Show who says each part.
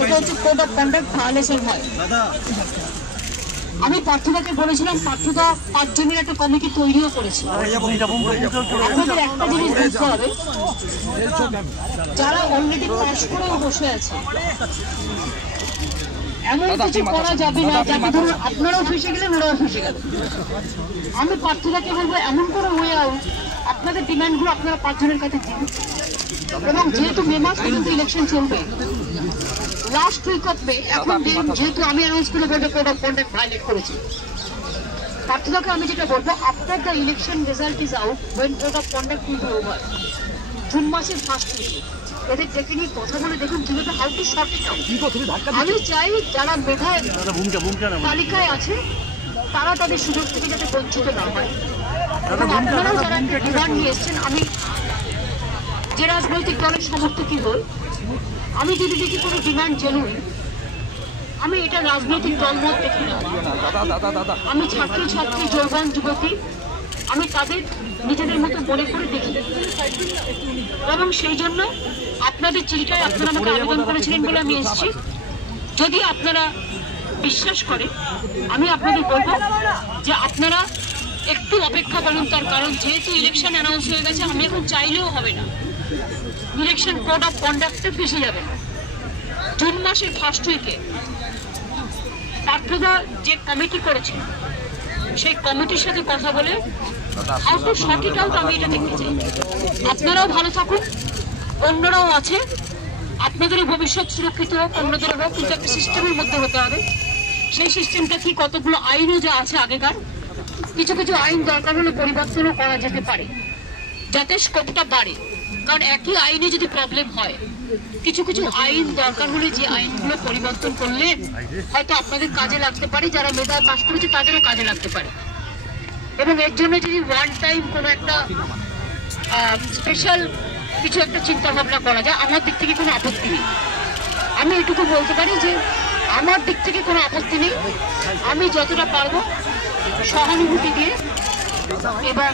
Speaker 1: ওটা হচ্ছে আমি পার্থদাকে বলেছিলাম পার্থদা পাঁচজনের একটা কমিটি তৈরিও করেছে। আপনাদের একটা জিনিস বুঝতে হবে, যারা অলরেডি পাস করেও বসে আছে এমন কিছু করা যাবে না যাতে ধরুন আপনারাও ফেসে গেলেন ওরাও ফেসে গেল আমি পার্থদাকে বলব এমন করে ওয়ে আউট আপনাদের ডিমান্ডগুলো আপনারা পাঁচজনের কাছে দিন। এবং যেহেতু মে মাস পর্যন্ত ইলেকশন চলবে লাস্ট উইক অফ মে এখন যেহেতু আমি অ্যানাউন্স করে বলব কোড অফ কন্ডাক্ট ভায়োলেট করেছি। পার্থদাকে আমি যেটা বলব after the election result is out when code of conduct will be over June মাসের ফার্স্ট উইকে এদের ডেকে নিয়ে কথা বলে দেখুন কীভাবে হাউ টু শর্ট ইট আমি চাই যারা মেধায় তালিকায় আছে তারা তাদের সুযোগ থেকে যাতে বঞ্চিত না হয়। আপনারাও যারা একটা ডিমান্ড নিয়ে এসছেন আমি যে রাজনৈতিক দলের সমর্থকই হই আমি যদি দেখি কোনো ডিমান্ড জেনুইন আমি এটা রাজনৈতিক দলমত দেখি না। আমি ছাত্র ছাত্রী যৌবন যুবতী আমি তাদের নিজেদের মতো মনে করে দেখি। এবং সেই জন্য আপনাদের চিঠিটায় আপনারা আমাকে আবেদন করেছিলেন বলে আমি এসেছি। যদি আপনারা বিশ্বাস করে আমি আপনাদের বলব যে আপনারা একটু অপেক্ষা করুন তার কারণ যেহেতু ইলেকশন অ্যানাউন্স হয়ে গেছে আমি এখন চাইলেও হবে না। ইলেকশন কোড অফ কন্ডাক্টে ফেসে যাবে। জুন মাসের ফার্স্ট উইকে পার্থদা যে কমিটি করেছে সেই কমিটির সাথে কথা বলে how to sort it out আমি এটা দেখতে চাই। আপনারাও ভালো থাকুন, অন্যরাও আছে। আপনাদেরও ভবিষ্যৎ সুরক্ষিত হোক অন্যদেরও হোক কিন্তু একটা সিস্টেমের মধ্যে হতে হবে। সেই সিস্টেমটা কি কতগুলো আইনও যা আছে আগেকার, কিছু কিছু আইন দরকার হলে পরিবর্তনও করা যেতে পারে, যাতে স্কোপটা বাড়ে। কারণ একই আইনে যদি প্রবলেম হয়, কিছু কিছু আইন দরকার হলে যে আইনগুলো পরিবর্তন করলে হয়তো আপনাদের কাজে লাগতে পারে, যারা মেধায় পাশ করেছে তাদেরও কাজে লাগতে পারে। এবং এর জন্য যদি ওয়ান টাইম কোনো একটা স্পেশাল কিছু একটা চিন্তা ভাবনা করা যায়, আমার দিক থেকে কোনো আপত্তি নেই। আমি এটুকু বলতে পারি যে, আমার দিক থেকে কোনো আপত্তি নেই। আমি যতটা পারব সহানুভূতি দিয়ে এবং